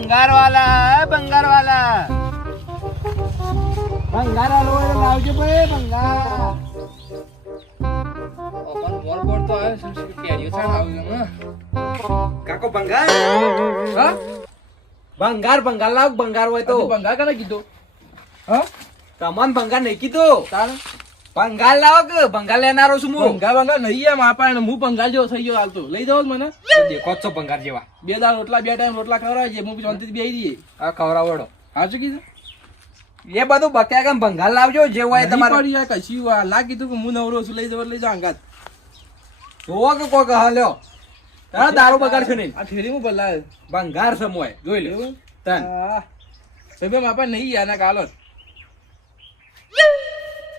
ભંગાર વાલા ભંગાર વાલા લાવજો ભાઈ ભંગાર. કાકો ભંગાર ભંગાર ભંગાર લાવ. ભંગાર હોય તો ભંગાર કને કીધું? હા તમને ભંગાર નહીં કીધું. તારે ભંગાર લાવો કે ભંગાર લેનારો છું હું. ભંગાર નહીં એમ આપા હું ભંગાર જેવો થઈ ગયો હાલ તો લઈ જાવ મને. દેખો છો ભંગાર જેવા. 2 દાળ રોટલા 2 ટાઈમ રોટલા ખવડાવે છે હું શાંતિથી બેહી દઈએ. આ ખવડાવડો. સાચું કીધું? એ બધું બક્યા કેમ ભંગાર લાવજો જે હોય તમારે. કશી વાર લાગ કીધું કે હું નવરો છું લઈ જાવ અંગાત. જોવો કે કોક હાલ્યો તારા દારૂ બગાડશો નહીં. આ ઠેરી હું બદલાય ભંગાર સમોય જોઈ લે તન. ભાઈ માપા નહીં યાર ના કાલો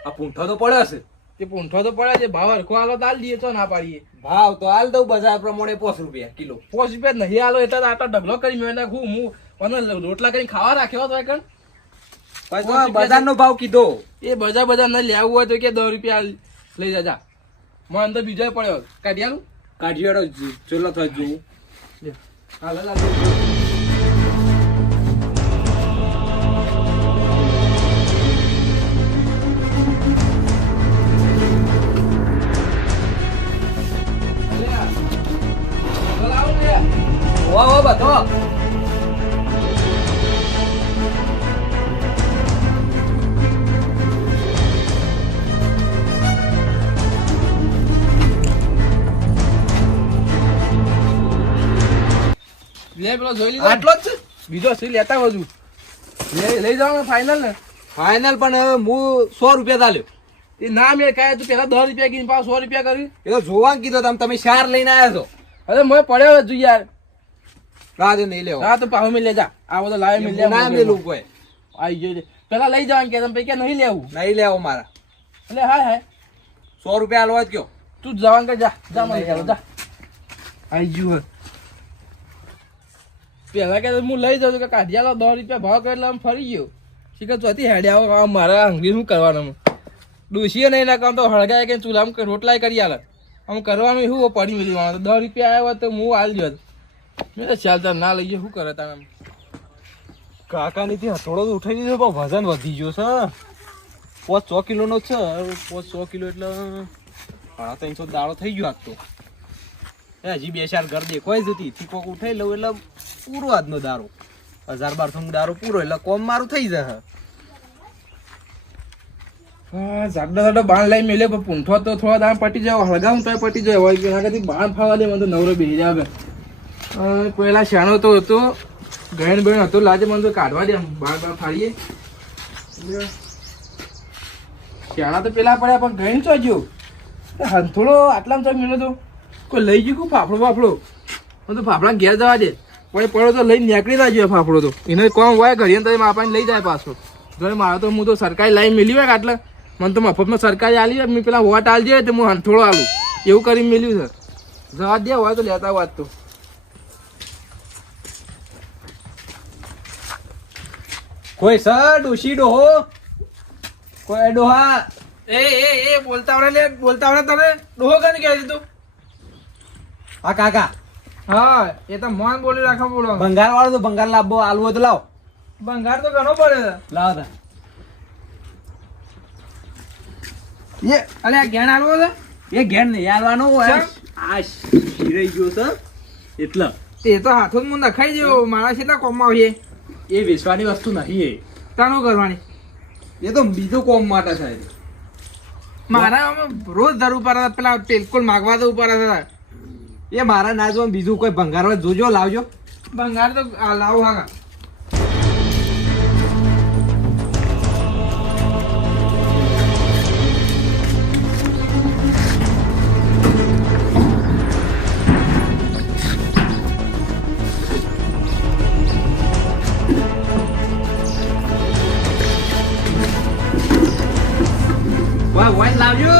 આ પૂંઠો તો પડ્યો છે. તે પૂંઠો તો પડે છે ભાવ હરખો આલો તો હાલ દઈએ તો ના પાડીએ. ભાવ તો હાલ દઉં બજાર પ્રમાણે 5 રૂપિયા કિલો. 5 રૂપિયા નહીં આલો એટલે આટલો ઢગલો કરી મેં નાખું હું મને રોટલા કરીને ખાવા રાખ્યો હતો કણ. બજાર નો ભાવ કીધો. એ બજાર ન લેવું હોય તો કે 10 રૂપિયા લઈ જાજા. મને અંદર બીજો પડ્યો કાઢી આલું. કાઢીવાડો ચલો થઈ જોઉં. હાલ વાહ બધો લે પેલો જોઈ લીધો. આટલો જ છે. બીજો સી લેતા વધુ લઈ જવાનું ફાઈનલ ને. ફાઈનલ પણ હું 100 રૂપિયા તાલ્યો. એ ના મેં કાંઈ તું પેલા 10 રૂપિયા કીધું પાછું 100 રૂપિયા કર્યું. એ તો જોવા કીધો તમે શાર લઈને આવ્યા છો. અરે મેં પડ્યો હતું યાર. રાધે નહીં લેવો. હા તો પાછો મેં લેજા આ બધો લાવે મેં ના મેલું કોઈ આવી ગયો પેલા લઈ જવાનું કે તમે પૈકી નહીં લેવું. નહીં લેવો મારા. એટલે હાય 100 રૂપિયા હાલવા જ કયો. તું જવાનું કે જા મને જા આવી ગયું. પેલા કે હું લઈ જાઉં કે કાઢિયા 10 રૂપિયા ભાવ કરે એટલે આમ ફરી ગયો. શીખર ચોથી હેડે આવો મારા હંગરી શું કરવાનું. ડૂસીએ નહીં ના કામ તો હળગાય કે ચૂલામાં રોટલાય કરી આલે. આમ કરવાનું શું પડી મેળવી 10 રૂપિયા આવ્યા તો હું હાલ ગયો. મેં તો ચાલતા ના લઈએ શું કરે તમે. કાકાની થી હથોડો તો ઉઠાઈ દીધો પણ વજન વધી ગયો છે. 500 કિલોનો છે. 500 કિલો એટલે 350 દાડો થઈ ગયો આજ તો. હજી 2-4 ઘર દેખવાય જતી થી કોક ઉઠાઈ લઉં એટલે પૂરો આજનો દારો 1000-1200 દારો પૂરો એટલે કોમ મારું થઈ જશે. જાડા બાણ લઈ મેલે પણ પૂંઠો તો થોડા દામ પટી જાય હળગાવું તો પટી જાય હોય એના કરતી બાણ ફાવા દે મને તો નવરો બેસી જાય. પેલા શાણો તો હતો ગયણ બહેણ હતો લાજે મને તો કાઢવા દે બાણ ફાડીએ. શાણા તો પેલા પડ્યા પણ ગયણ ચો ગયો હંથોડો આટલામાં તો મેળો તો કોઈ લઈ ગયું ફાફડો મને તો ફાફડા ઘેર જવા દે પણ પડો તો લઈને નીકળી ના જોઈએ ફાફડો તો એને કોમ હોય ઘડીએ તો માપાને લઈ જાય પાછો. ઘરે મારો તો હું તો સરકારી લાઈન મેળવી હોય એટલે મને તો મફતમાં સરકારી આલી હોય મેં પેલા વોટ આલજે તો હું હંથોડો આલું એવું કરીને મેળવ્યું છે. જવા દે હોય તો લેતા વાત તો કોઈ સર ડોશી ડોહો કોઈ ડોહા એ બોલતા આવડે તને ડોહો કને કહે તું. હા કાકા હા એ તો મોન બોલી રાખવા બોલો. ભંગાર વાળો તો ભંગાર લાવવો આલવો તો લાવો. ભંગાર તો ઘણો પડે લાવો તા. એ અલે આ ઘેણ આલવો છે એ ઘેર નહીં આલવાનો હોય. આ શીરાઈ ગયો છે એટલે તે તો હાથો જ હું નખાઈ જેવો મારા કેટલા કોમમાં આવીએ. એ વેચવાની વસ્તુ નહીં. એ તાનું કરવાની એ તો બીજું કોમ માટે થાય. મારા રોજ દર ઉપર પેલા ટેલકોલ માગવા તો ઉપર હતા. એ મારા ના જો બીજું કોઈ ભંગાર હોય જોજો લાવજો. ભંગાર તો લાવો હા વાઈન લાવજો.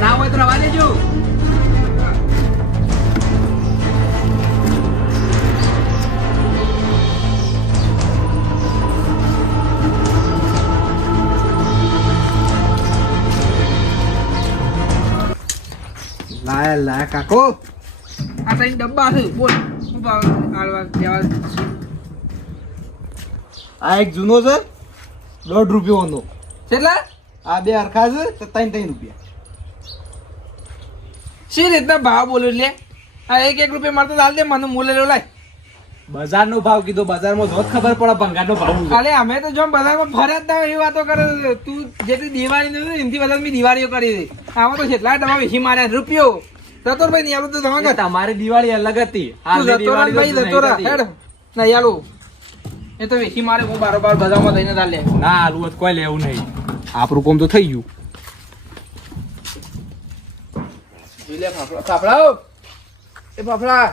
ના હોય તો રવા દેજો. લાયા કાકો આ ત્રણ ડબ્બા છે બોલ ભાવ આલવા દેવા આ એક જૂનો છે 1.5 રૂપિયાનો. કેટલા આ બે હરખા છે તો 3 રૂપિયા. શી રીતના ભાવ બોલ્યો એટલે આ 1 રૂપિયા મારતો હાલ દે મને મૂલે લો લાય. બજારનો ભાવ કીધો, બજારમાં જોત ખબર પડે ભંગારનો ભાવ શું છે. અલે અમે તો જો બજારમાં ફરજ ના હોય એવી વાતો કરે છે. તું જેટલી દિવાળી નથી એમથી વધારે મેં દિવાળીઓ કરી છે. આમાં તો કેટલા ડબ્બા વેચી માર્યા રૂપિયો. જતોરભાઈ નહીં આલું તો તમે એ તમારી દિવાળી અલગ હતી. તું હાલની જતો રહે દિવાળી ભાઈ, તો જતો રહે. નહીં હેડ. થતી. નહીં આલું. એ તો વેચી મારે હું બારોબાર બજારમાં જઈને તાર લે. ના હાલવું હોય તો કોઈ લેવું નહીં. આપણું કોમ તો થઈ ગયું. જોઈ લે ફાફડા. ફાફડા એ ફાફડા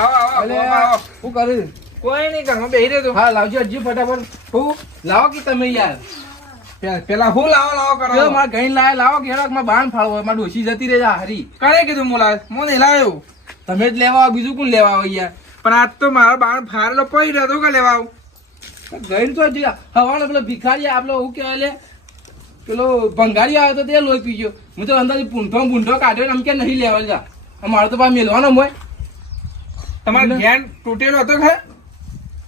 આવો આવો અલે, આવો. શું કર્યું? કોઈ નહીં ઘરમાં બેહી રહ્યો તો. હા લાવજો હજી ફટાફટ. હું લાવો કે તમે યાર પેલા હું લાવો કરો મારા ગઈ લાવે લાવો કે હેડો મારા બાણ ફાળવો મારા ડોસી જતી રહે હારી. કરે કીધું હું લાવે હું નહીં લાવ્યો. તમે જ લેવા આવો, બીજું કોણ લેવા આવે યાર? પણ આજ તો મારો બાણ ફાળેલો પડી રહ્યો તો કે લેવા આવું. ગઈ તો હજી હવાને પેલો ભિખારી આપલો હું કહેવાય લે પેલો ભંગારી આવ્યો તો તે લોહી પીજો. હું તો અંદાજે પૂંઠો કાઢ્યો ને એમ કે નહીં લેવા જા. અમારે તો પાછા મેલવાનો હોય. તમારો ઘેન તૂટેલો હતો ખરે?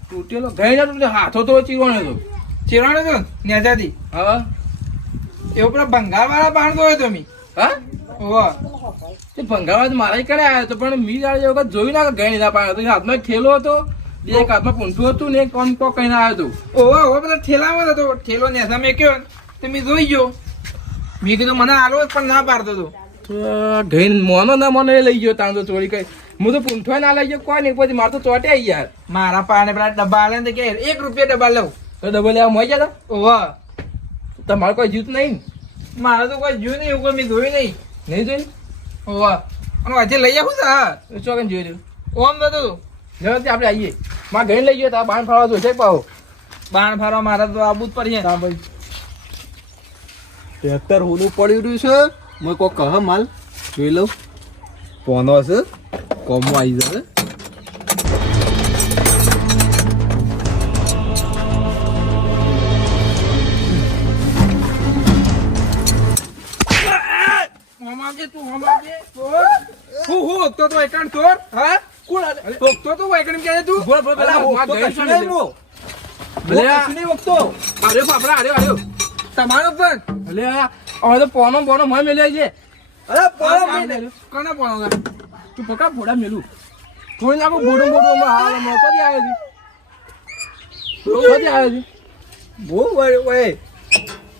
તૂટેલો ગઈ ના તૂટેલો, હાથો તો ચીરવાનો હતો. ચીરવાનો હતો નેજાથી. હા એવો પેલા ભંગાર વાળા બાંધતો હોય તમે. હા ઓહ તે ભંગાર વાળા મારા કરે આવ્યો હતો પણ મી જાણે વખત જોયું ના ગઈ લીધા પાડ્યો હતો. હાથમાં એક ઠેલો હતો, એક હાથમાં પૂંઠું હતું ને એક કોણ કહીને આવ્યો હતો. ઓહો પેલા ઠેલામાં હતો. ઠેલો નેસા મેં કયો તમે જોઈ ગયો. મેં કીધું મને આલો પણ ના પાડતો હતો. ગઈ મોનો ના મોનો એ લઈ ગયો તાણ તો ચોરી કરી. હું તો પૂંઠો ના લઈ ગયો કોઈ નહીં. પછી મારે તો ચોટે યાર. મારા પાને પેલા ડબ્બા આલે ને કે 1 રૂપિયા ડબ્બા લઉં તો ડબ્બા લેવા મળી જતા. ઓહ તમારે કોઈ જીત નહીં? મારે તો કોઈ જોયું નહીં, એવું કોઈ મેં જોયું નહીં. નહીં જોયું? ઓહ અને આજે લઈ આવું છે. હા ચોકન જોઈ રહ્યું ઓમ બધું જલ્દી આપણે આવીએ. મારે ગઈ લઈ ગયો તો બાણ ફાળવા જોઈશે પાહો. બાણ ફાળવા મારે તો આબુ જ પડીએ. હા ભાઈ ટ્રેક્ટર હોનું પડી રહ્યું છે. મેં કોઈ કહ માલ જોઈ લઉં. પોનો છે કોમો આવી જશે. તમારો પણ હવે તો પોનો બોનો મને મેલ્યો છે. અરે પોળો કોના પોળો તું પકા ફોડા મેલું થોડી નાખો બોડું હાલ મોતો જ આવ્યો છે. બહુ ઓય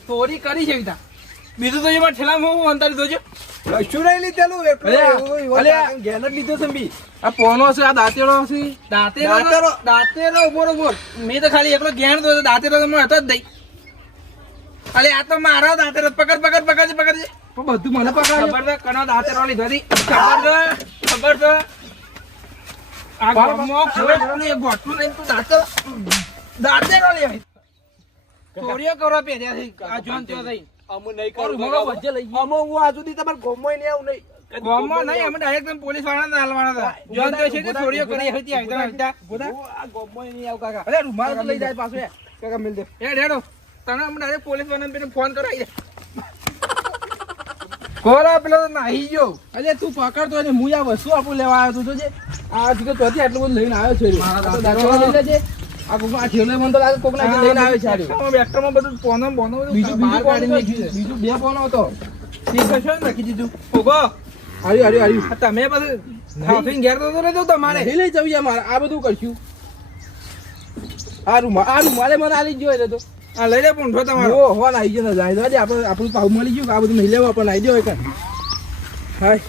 ચોરી કરી છે વિતા. બીજું તો એમાં ઠેલામાં હું અંતરી જોજો. કશું નહીં લીધેલું અલે, ઘેર જ લીધો છે બી. આ પોનો છે, આ દાંતેડો છે. દાંતેડો બરોબર. મેં તો ખાલી એકલો ઘેર દો દાંતેડો તો મને હતો જ નહીં. અલે આ તો મારો દાંતેડો. પકડ છે પણ બધું મને પકડ. ખબર છે કનો દાંતેડો લીધો હતી. ખબર છે આ ગામમાં કોઈ એક ગોઠવું નહીં. તું દાંતેડો લેવાય. ચોરીઓ કરવા પેર્યા છે આ જોન તો થઈ. અમુ નહીં કરું વચ્ચે લઈ ગયો. અમુ હું આ સુધી તમારે ગોમોય નહીં આવું નહીં. ગામમાં નહીં અમે ડાયરેક્ટ તમે પોલીસ વાળાને હાલવાના હતા. જોન તો છે તે ચોરીઓ કરી હતી આવતા. આ ગોમોય નહીં આવું કાકા. અરે રૂમાલ તો લઈ જાય પાછો યાર. કાકા મિલ દે. હેડો તને અમે ડાયરેક્ટ પોલીસ વાળાને ફોન કરાવી દે. કોરા પેલો તો નાહી ગયો. અરે તું પકડતો ને હું આ વસ્તુ આપણું લેવા આવ્યો તું છે. આ સુધી ત્યાંથી આટલું બધું લઈને આવ્યો છે. આ દાંતેડો લઈ લેજે. આ કોક આ ઠેલો મને તો લાગે કોક ના લઈને આવ્યો છે. બેક્ટરમાં બધું પોનો બોનો બીજું કાઢી નાખ્યું છે. બીજું 2 પોનો હતો. ઠીક છે ને રાખી દીધું. ઓગો હારી તમે બધું ખાફીને ઘેર તો રહેજો તમારે. નહીં લઈ જવું મારે આ બધું કરશું. આ રૂમાલે મને આલી જ જોઈ તો. આ લઈ લે પૂંઠો તમારો. ઓ હોન આવી ગયો ને જાય આપણે આપણું પાવ મળી ગયું. આ બધું નહીં લેવું આપણને આવી દો. હાય